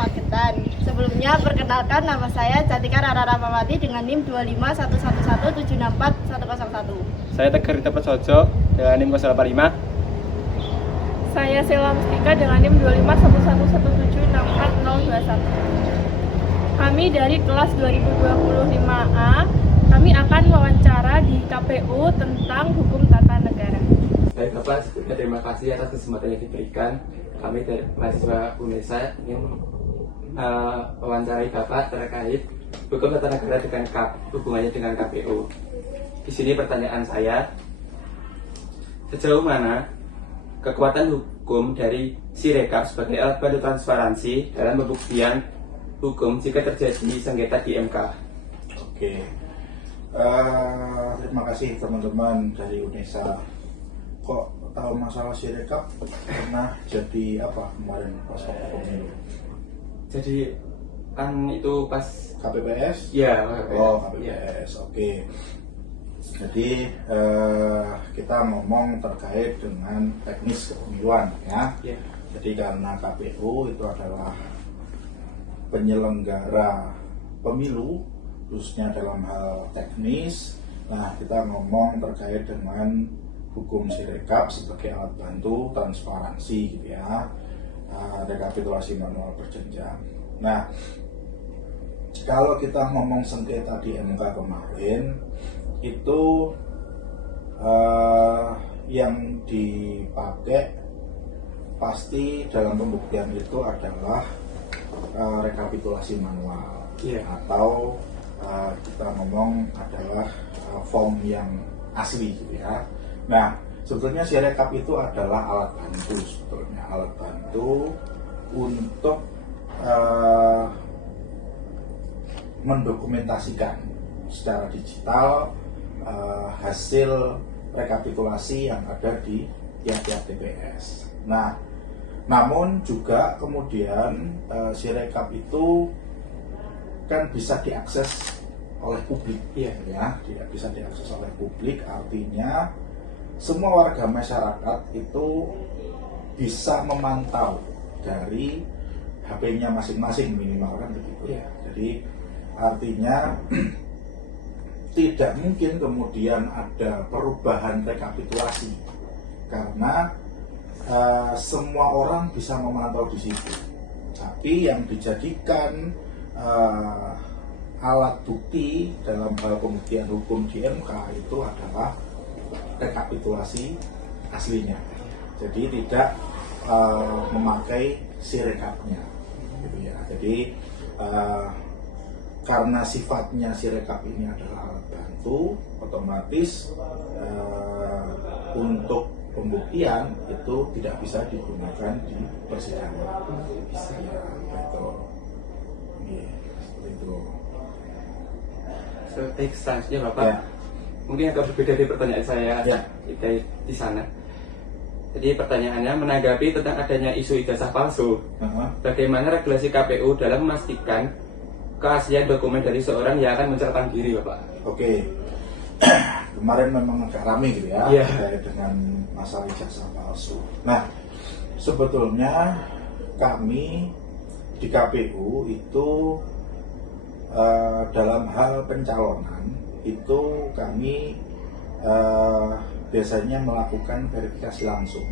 Magetan. Sebelumnya perkenalkan, nama saya Cantika Rara Ramawati dengan NIM 25111764101. Saya Tegar Rita Prasojo dengan NIM 085. Saya Sela Mustika dengan NIM 25111764021. Kami dari kelas 2025A, kami akan wawancara di KPU tentang hukum tata negara. Baik Bapak, sebelumnya terima kasih atas kesempatan yang diberikan. Kami dari mahasiswa UNESA ingin wawancarai Bapak terkait hukum tata negara dengan hubungannya dengan KPU. Di sini pertanyaan saya, sejauh mana kekuatan hukum dari Sirekap sebagai alat bantu transparansi dalam pembuktian hukum jika terjadi sengketa di MK? Oke, terima kasih teman-teman dari UNESA. Kok tahu masalah Sirekap? Pernah jadi apa kemarin pas waktu pemilu? Jadi kan itu pas KPPS? ya. Oh, KPPS. Oke. Jadi kita ngomong terkait dengan teknis kepemiluan ya. Ya. Jadi karena KPU itu adalah penyelenggara pemilu, khususnya dalam hal teknis. Nah, kita ngomong terkait dengan hukum Sirekap sebagai alat bantu transparansi gitu ya, rekapitulasi manual berjenjang. Nah, kalau kita ngomong sengketa di MK kemarin, itu yang dipakai pasti dalam pembuktian itu adalah rekapitulasi manual, atau kita ngomong adalah form yang asli gitu ya. Nah, sebetulnya Sirekap itu adalah alat bantu, sebetulnya alat bantu untuk mendokumentasikan secara digital hasil rekapitulasi yang ada di tiap-tiap TPS. Nah, namun juga kemudian Sirekap itu kan bisa diakses oleh publik, ya, tidak bisa diakses oleh publik, artinya semua warga masyarakat itu bisa memantau dari HP-nya masing-masing minimal kan begitu. Jadi artinya tidak mungkin kemudian ada perubahan rekapitulasi karena semua orang bisa memantau di situ. Tapi yang dijadikan alat bukti dalam hal pembuktian hukum di MK itu adalah rekapitulasi aslinya. Jadi tidak memakai Sirekapnya, gitu ya. Jadi karena sifatnya Sirekap ini adalah alat bantu, otomatis untuk pembuktian itu tidak bisa digunakan di persidangan. Bisa ya, betul. Seperti itu. Baik, selanjutnya Bapak, Ya. mungkin agak berbeda dari pertanyaan saya di sana. Jadi pertanyaannya menanggapi tentang adanya isu ijazah palsu. Bagaimana regulasi KPU dalam memastikan keaslian dokumen dari seorang yang akan mencalonkan diri, Bapak? Oke, kemarin memang agak ramai gitu ya, terkait dengan masalah ijazah palsu. Nah, sebetulnya kami di KPU itu dalam hal pencalonan itu kami biasanya melakukan verifikasi langsung.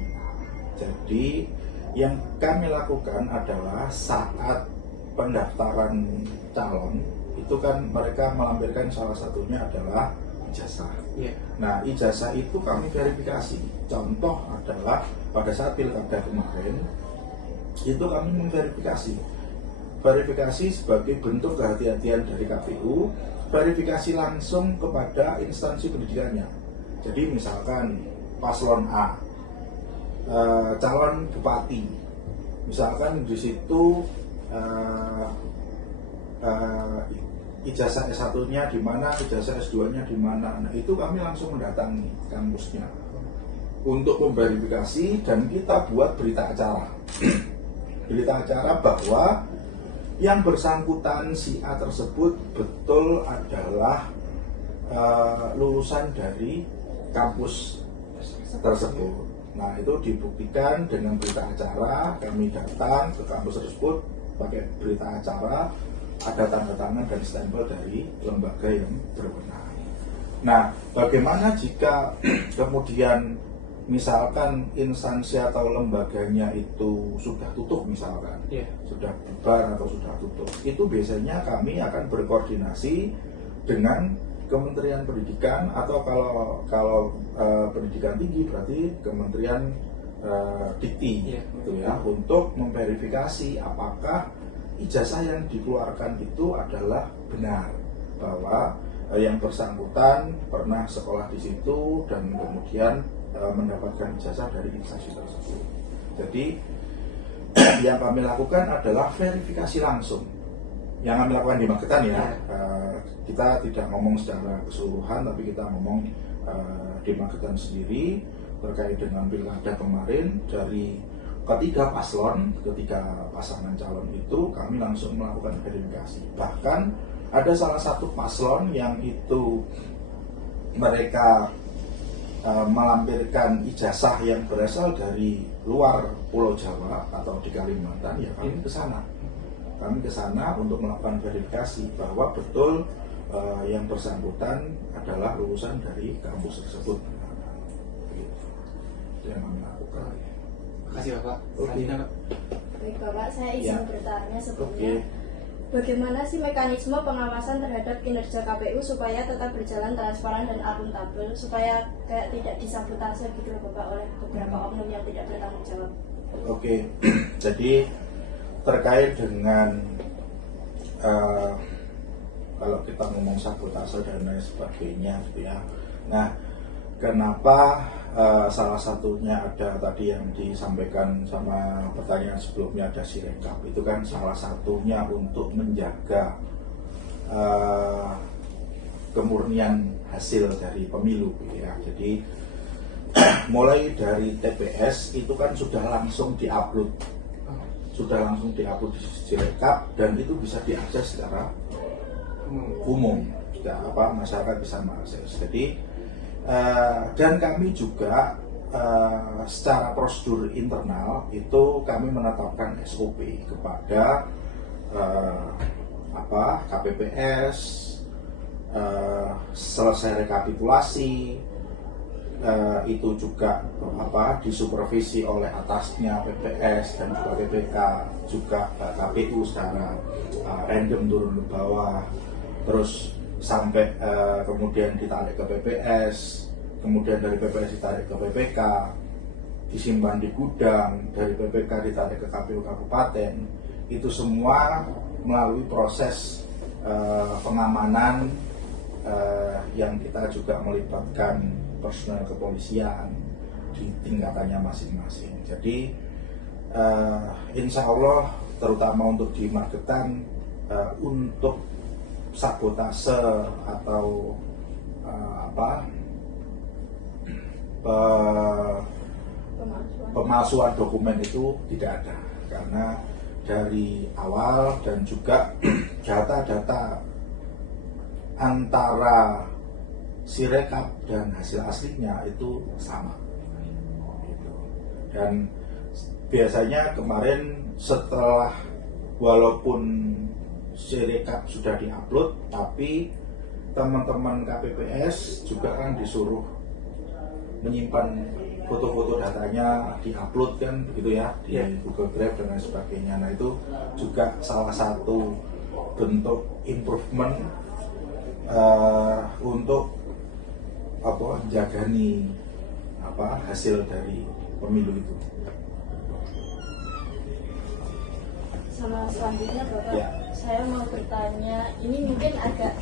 Jadi yang kami lakukan adalah saat pendaftaran calon itu kan mereka melampirkan salah satunya adalah ijazah. Nah, ijazah itu kami verifikasi. Contoh adalah pada saat pilkada kemarin itu kami memverifikasi. Verifikasi sebagai bentuk kehati-hatian dari KPU, verifikasi langsung kepada instansi pendidikannya. Jadi misalkan paslon A, calon bupati, misalkan di situ ijazah S1-nya di mana, ijazah S2-nya di mana. Nah, itu kami langsung mendatangi kampusnya untuk memverifikasi dan kita buat berita acara. Berita acara bahwa yang bersangkutan si A tersebut betul adalah lulusan dari kampus tersebut. Nah, itu dibuktikan dengan berita acara, kami datang ke kampus tersebut pakai berita acara, ada tanda tangan dan stempel dari lembaga yang berwenang. Nah, bagaimana jika kemudian misalkan instansi atau lembaganya itu sudah tutup misalkan, sudah bubar atau sudah tutup, itu biasanya kami akan berkoordinasi dengan Kementerian Pendidikan atau kalau pendidikan tinggi berarti Kementerian Dikti, gitu ya, untuk memverifikasi apakah ijazah yang dikeluarkan itu adalah benar, bahwa yang bersangkutan pernah sekolah di situ dan kemudian mendapatkan ijazah dari instansi tersebut. Jadi yang kami lakukan adalah verifikasi langsung. Yang kami lakukan di Magetan ya, kita tidak ngomong secara keseluruhan, tapi kita ngomong di Magetan sendiri terkait dengan pilkada kemarin. Dari ketiga paslon, ketiga pasangan calon itu kami langsung melakukan verifikasi. Bahkan ada salah satu paslon yang itu mereka melampirkan ijazah yang berasal dari luar Pulau Jawa atau di Kalimantan, ya kami ke sana. Kami ke sana untuk melakukan verifikasi bahwa betul yang bersangkutan adalah lulusan dari kampus tersebut. Itu yang kami lakukan. Terima kasih Bapak. Oke. Baik Bapak, saya izin bertanya sebelumnya. Oke. Bagaimana sih mekanisme pengawasan terhadap kinerja KPU supaya tetap berjalan transparan dan akuntabel, supaya kayak tidak disabotase gitu loh Bapak oleh beberapa oknum yang tidak bertanggung jawab? Oke, jadi terkait dengan kalau kita ngomong sabotase dan lain sebagainya gitu ya. Nah, kenapa salah satunya ada tadi yang disampaikan sama pertanyaan sebelumnya, ada Sirekap, itu kan salah satunya untuk menjaga kemurnian hasil dari pemilu ya. Jadi mulai dari TPS itu kan sudah langsung diupload di Sirekap dan itu bisa diakses secara umum, masyarakat bisa mengakses. Jadi dan kami juga secara prosedur internal itu kami menetapkan SOP kepada KPPS, selesai rekapitulasi itu juga disupervisi oleh atasnya PPS dan juga PPK, juga KPU secara random turun ke bawah, terus sampai kemudian ditarik ke PPS, kemudian dari PPS ditarik ke PPK, disimpan di gudang, dari PPK ditarik ke KPU Kabupaten. Itu semua melalui proses pengamanan yang kita juga melibatkan personel kepolisian di tingkatannya masing-masing. Jadi insya Allah terutama untuk di Magetan untuk sabotase atau pemalsuan dokumen itu tidak ada, karena dari awal dan juga data-data antara Sirekap dan hasil aslinya itu sama gitu. Dan biasanya kemarin setelah walaupun Sirekap sudah diupload, tapi teman-teman KPPS juga kan disuruh menyimpan foto-foto datanya, diupload kan begitu ya di Google Drive dan lain sebagainya. Nah itu juga salah satu bentuk improvement untuk menjagani hasil dari pemilu itu. Sama selanjutnya Bapak, saya mau bertanya, ini mungkin agak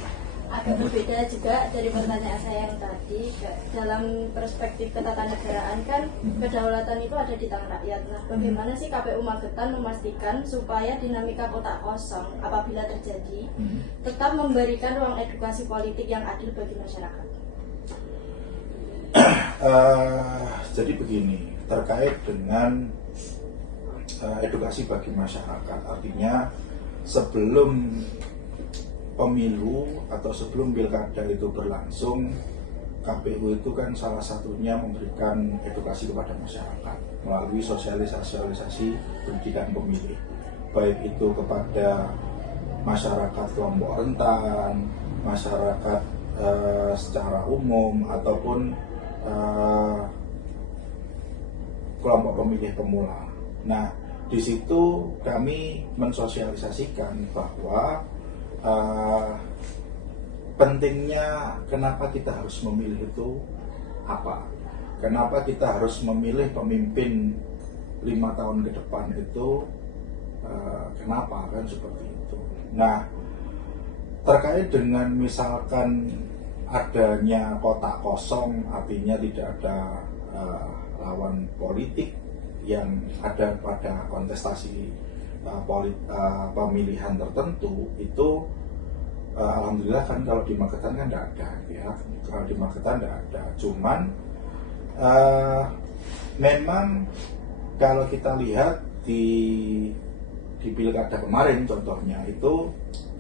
berbeda juga dari pertanyaan saya yang tadi. Dalam perspektif ketatanegaraan kan kedaulatan itu ada di tangan rakyat. Nah, bagaimana sih KPU Magetan memastikan supaya dinamika kotak kosong apabila terjadi tetap memberikan ruang edukasi politik yang adil bagi masyarakat? Jadi begini, terkait dengan edukasi bagi masyarakat, artinya sebelum pemilu atau sebelum pilkada itu berlangsung, KPU itu kan salah satunya memberikan edukasi kepada masyarakat melalui sosialisasi pendidikan pemilih. baik itu kepada masyarakat kelompok rentan, masyarakat secara umum, ataupun kelompok pemilih pemula. Nah, di situ kami mensosialisasikan bahwa pentingnya kenapa kita harus memilih itu apa, kenapa kita harus memilih pemimpin 5 tahun ke depan itu, kenapa kan seperti itu. Nah, terkait dengan misalkan adanya kotak kosong, artinya tidak ada lawan politik yang ada pada kontestasi pemilihan tertentu, itu alhamdulillah kan kalau di Magetan kan tidak ada, ya. Kalau di Magetan tidak ada. Cuman memang kalau kita lihat di pilkada kemarin contohnya, itu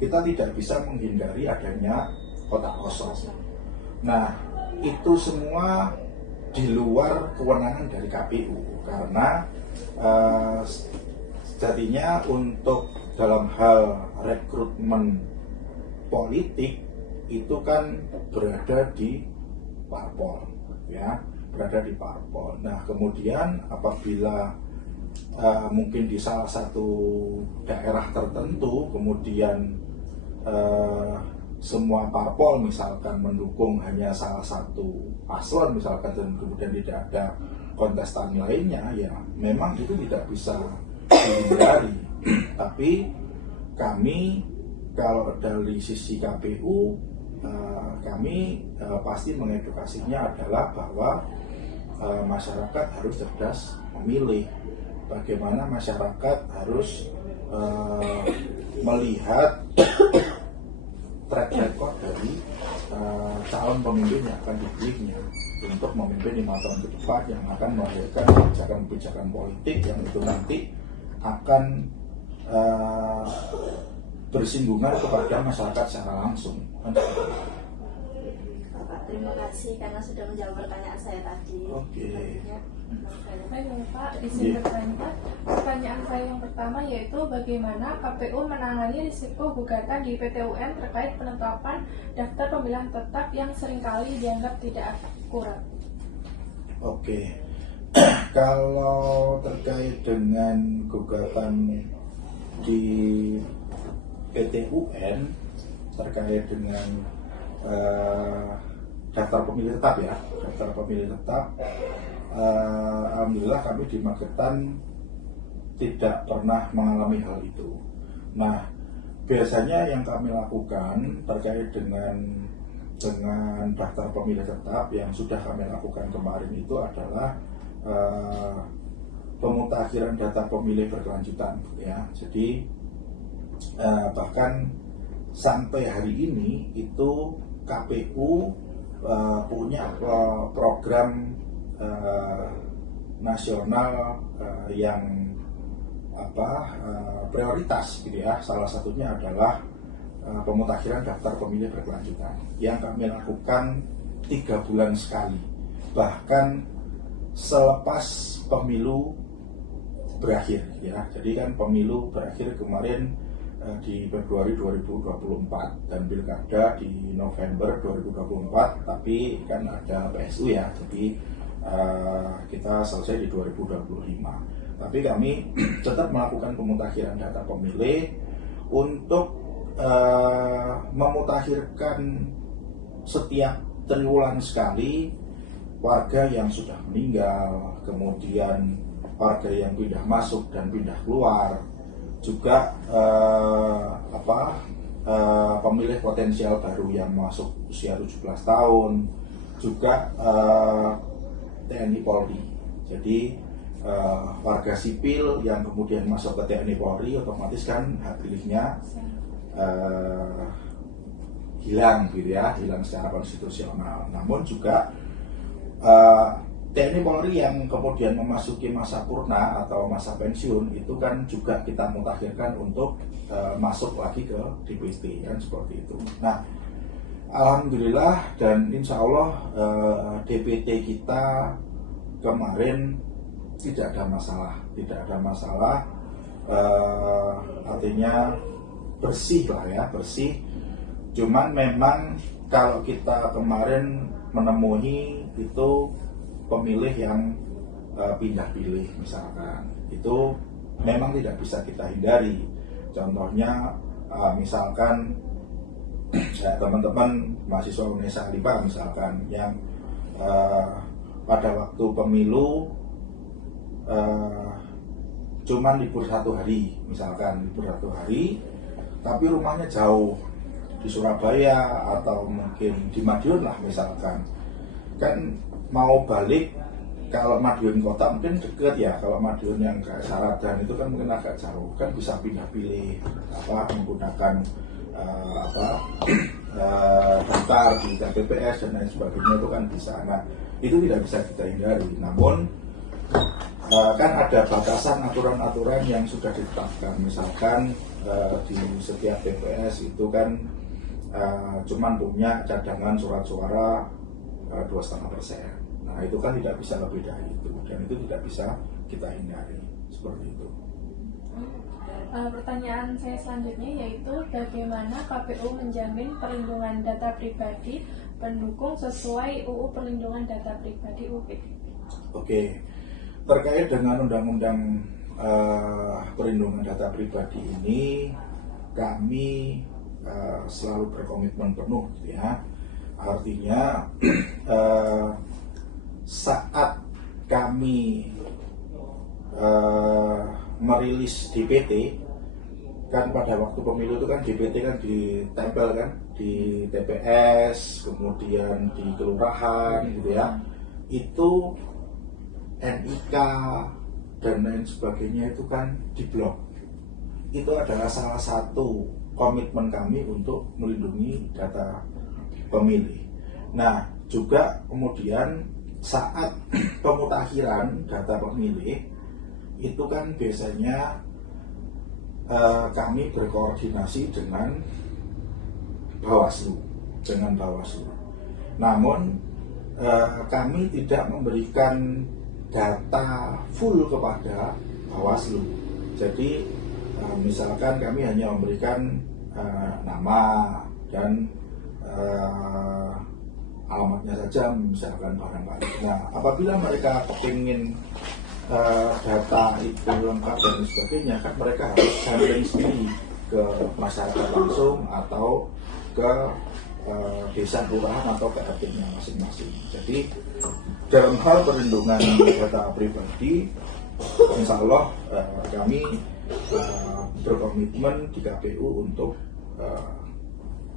kita tidak bisa menghindari adanya kotak kosong. Nah, itu semua di luar kewenangan dari KPU, karena sejatinya untuk dalam hal rekrutmen politik itu kan berada di parpol, ya, berada di parpol. Nah, kemudian apabila mungkin di salah satu daerah tertentu kemudian semua parpol misalkan mendukung hanya salah satu paslon misalkan, dan kemudian tidak ada kontestan lainnya, ya memang itu tidak bisa dihindari. Tapi kami kalau dari sisi KPU, kami pasti mengedukasinya adalah bahwa masyarakat harus cerdas memilih. Bagaimana masyarakat harus melihat track record dari calon pemimpin yang akan dipilihnya untuk memimpin 5 tahun ke depan, yang akan melahirkan kebijakan-kebijakan politik yang itu nanti akan bersinggungan kepada masyarakat secara langsung. Bapak, terima kasih karena sudah menjawab pertanyaan saya tadi. Oke. Baik Pak, izin bertanya. Pertanyaan saya yang pertama yaitu bagaimana KPU menangani risiko gugatan di PT UN terkait penetapan daftar pemilihan tetap yang seringkali dianggap tidak akurat. Oke. Kalau terkait dengan gugatan di PT UN terkait dengan daftar pemilih tetap, ya, daftar pemilih tetap, alhamdulillah kami di Magetan tidak pernah mengalami hal itu. Nah, biasanya yang kami lakukan terkait dengan daftar pemilih tetap yang sudah kami lakukan kemarin itu adalah pemutakhiran data pemilih berkelanjutan, ya. Jadi bahkan sampai hari ini itu KPU punya program nasional yang prioritas, gitu ya. Salah satunya adalah pemutakhiran daftar pemilih berkelanjutan yang kami lakukan 3 bulan sekali, bahkan selepas pemilu berakhir, ya. Jadi kan pemilu berakhir kemarin di Februari 2024 dan pilkada di November 2024, tapi kan ada PSU, ya. Jadi kita selesai di 2025. Tapi kami tetap melakukan pemutakhiran data pemilih untuk memutakhirkan setiap triwulan sekali warga yang sudah meninggal, kemudian warga yang pindah masuk dan pindah keluar, juga pemilih potensial baru yang masuk usia 17 tahun, juga TNI Polri. Jadi warga sipil yang kemudian masuk ke TNI Polri otomatis kan hak pilihnya hilang, gitu ya, hilang secara konstitusional. Namun juga TNI Polri yang kemudian memasuki masa purna atau masa pensiun itu kan juga kita mutakhirkan untuk masuk lagi ke DPT, kan seperti itu. Nah, alhamdulillah dan insya Allah DPT kita kemarin tidak ada masalah, artinya bersih lah ya, bersih. Cuman memang kalau kita kemarin menemui itu pemilih yang pindah pilih misalkan, itu memang tidak bisa kita hindari. Contohnya misalkan ya, teman-teman mahasiswa Unesa Alipa misalkan yang pada waktu pemilu cuman libur 1 hari, misalkan libur 1 hari, tapi rumahnya jauh di Surabaya atau mungkin di Madiun lah misalkan, kan mau balik, kalau Madiun kota mungkin deket ya, kalau Madiun yang kayak Saradan itu kan mungkin agak jauh, kan bisa pindah pilih menggunakan daftar di KPPS dan lain sebagainya, itu kan bisa. Nah itu tidak bisa kita hindari, namun kan ada batasan aturan-aturan yang sudah ditetapkan. Misalkan di setiap TPS itu kan cuman punya cadangan surat suara 2,5%. Nah itu kan tidak bisa lebih dari itu, dan itu tidak bisa kita hindari seperti itu. Pertanyaan saya selanjutnya yaitu bagaimana KPU menjamin perlindungan data pribadi pendukung sesuai UU Perlindungan Data Pribadi UPDP? Oke, terkait dengan Undang-Undang Perlindungan Data Pribadi ini, kami selalu berkomitmen penuh, gitu ya. Artinya saat kami merilis DPT, kan pada waktu pemilu itu kan DPT kan ditempel kan di TPS, kemudian di kelurahan, gitu ya. Itu NIK dan lain sebagainya itu kan diblok. Itu adalah salah satu komitmen kami untuk melindungi data pemilih. Nah, juga kemudian saat pemutakhiran data pemilih itu kan biasanya kami berkoordinasi dengan Bawaslu, Namun kami tidak memberikan data full kepada Bawaslu. Jadi misalkan kami hanya memberikan nama dan alamatnya saja, misalkan barangkali. Nah, apabila mereka kepingin data itu lengkap dan sebagainya, kan mereka harus sampling sendiri ke masyarakat langsung atau ke desa kelurahan atau ke RT-nya masing-masing. Jadi dalam hal perlindungan data pribadi, insya Allah kami berkomitmen di KPU untuk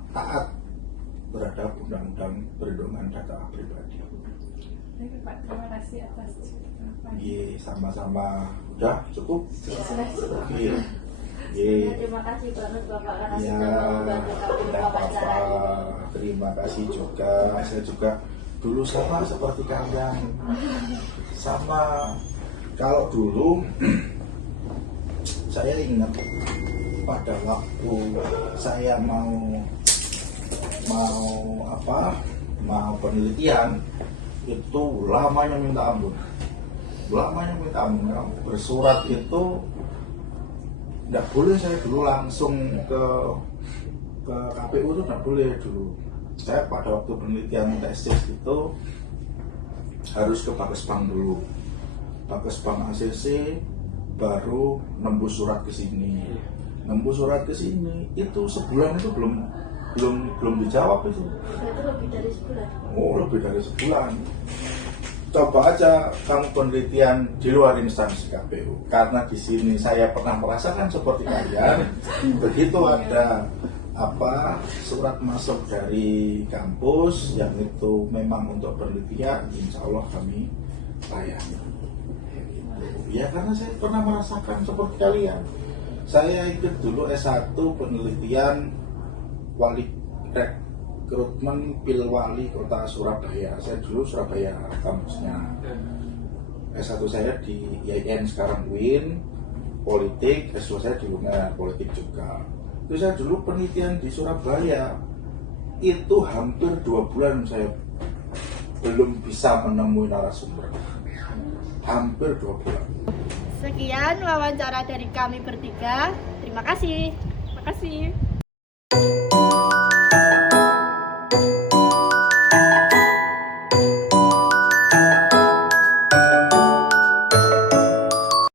taat terhadap Undang-Undang Perlindungan Data Pribadi. Baik Pak, terima kasih atas jawabannya. Iya, sama-sama. Udah cukup? Sudah cukup. Iya. Terima kasih banget Bapak karena Ya, sudah membantu kami tidak wawancara apa-apa. ini. Terima kasih juga. Saya juga dulu sama seperti kalian. Sama. Kalau dulu saya ingat pada waktu saya mau penelitian itu lamanya minta ampun. Bersurat itu nggak boleh, saya dulu langsung ke KPU itu nggak boleh dulu. Saya pada waktu penelitian tesis itu harus ke Bakesbang dulu, Bakesbang ACC, baru nembus surat ke sini. Itu sebulan itu belum dijawab itu. Itu lebih dari sebulan. Oh, lebih dari sebulan. Coba aja kamu penelitian di luar instansi KPU, karena di sini saya pernah merasakan seperti kalian. Begitu ada surat masuk dari kampus yang itu memang untuk penelitian, insya Allah kami layani. Ya karena saya pernah merasakan seperti kalian. Saya ikut dulu S1 penelitian wali rekrutmen Pilwali Kota Surabaya. Saya dulu Surabaya kampusnya. S1 saya di IAIN, sekarang UIN, politik. S2 saya di UNER, politik juga. Itu saya dulu penelitian di Surabaya. Itu hampir 2 bulan saya belum bisa menemui narasumber. Hampir 2 bulan. Sekian wawancara dari kami bertiga. Terima kasih. Makasih.